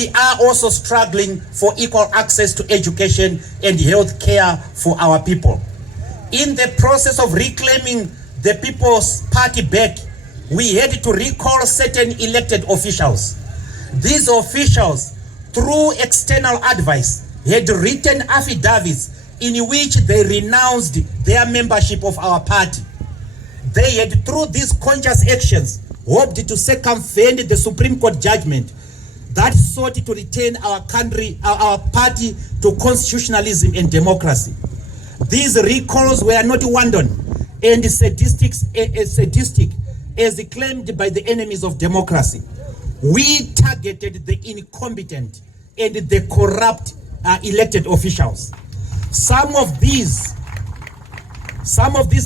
We are also struggling for equal access to education and health care for our people. In the process of reclaiming the People's Party back, we had to recall certain elected officials. These officials, through external advice, had written affidavits in which they renounced their membership of our party. They had, through these conscious actions, hoped to circumvent the Supreme Court judgment that sought to return our country, our party, to constitutionalism and democracy. These recalls were not wanton and sadistic as claimed by the enemies of democracy. We targeted the incompetent and the corrupt elected officials. Some of these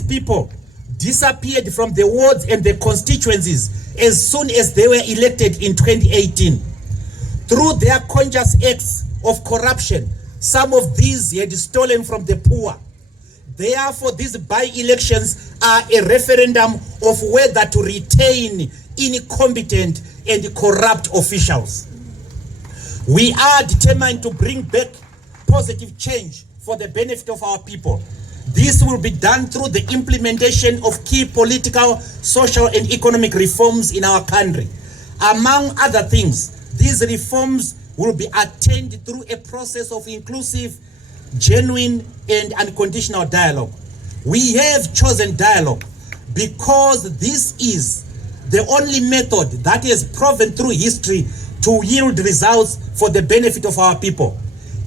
people disappeared from the wards and the constituencies as soon as they were elected in 2018. Through their conscious acts of corruption, some of these had stolen from the poor. Therefore, these by-elections are a referendum of whether to retain incompetent and corrupt officials. We are determined to bring back positive change for the benefit of our people. This will be done through the implementation of key political, social, and economic reforms in our country. Among other things, these reforms will be attained through a process of inclusive, genuine, and unconditional dialogue. We have chosen dialogue because this is the only method that is proven through history to yield results for the benefit of our people.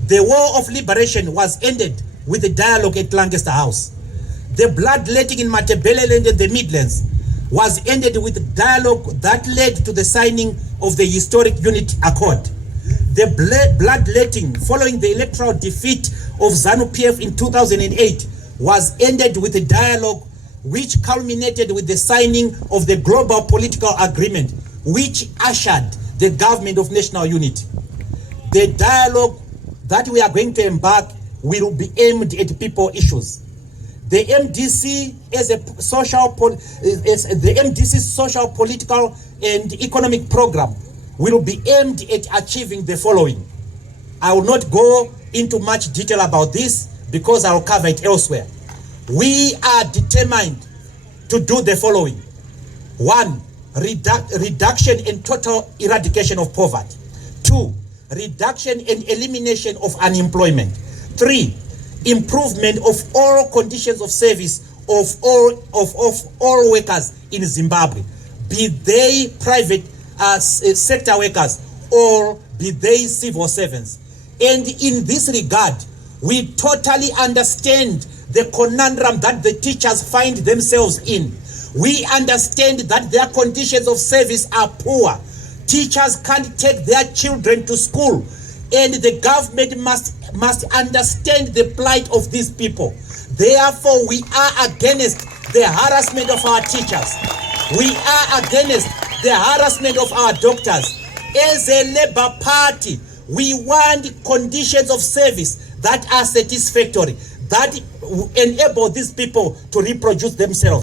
The War of Liberation was ended with a dialogue at Lancaster House. The bloodletting in Matabeleland and the Midlands was ended with dialogue that led to the signing of the historic Unity Accord. The bloodletting following the electoral defeat of ZANU-PF in 2008 was ended with a dialogue which culminated with the signing of the Global Political Agreement, which ushered the government of national unity. The dialogue that we are going to embark will be aimed at people issues. The MDC as a social, social, political, and economic program will be aimed at achieving the following. I will not go into much detail about this because I will cover it elsewhere. We are determined to do the following. 1, reduction and total eradication of poverty. 2, reduction and elimination of unemployment. 3, improvement of all conditions of service of all workers in Zimbabwe, be they private sector workers or be they civil servants. And in this regard, we totally understand the conundrum that the teachers find themselves in. We understand that their conditions of service are poor. Teachers can't take their children to school, and the government must understand the plight of these people. Therefore, we are against the harassment of our teachers. We are against the harassment of our doctors. As a Labour Party, we want conditions of service that are satisfactory, that enable these people to reproduce themselves.